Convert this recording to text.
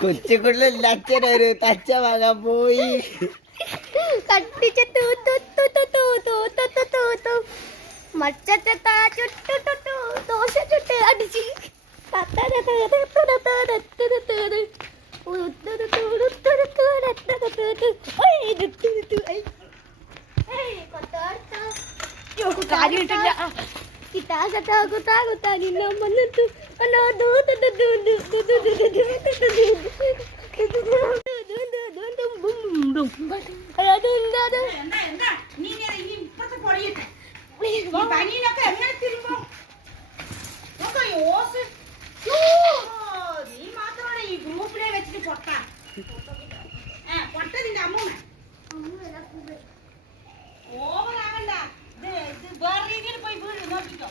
കൊച്ചുകുള്ള അച്ഛനൊരു തച്ച വാങ്ങാൻ പോയി കട്ടിച്ച് മച്ചത്തെ ചുട്ടു ദോശ ചുട്ട് അടിച്ച് കാര്യമിട്ടില്ല kita nina menentu ana du over ആകണ്ട ഇത് വേറെ രീതിയിൽ പോയി വീട് നോക്കിക്കോ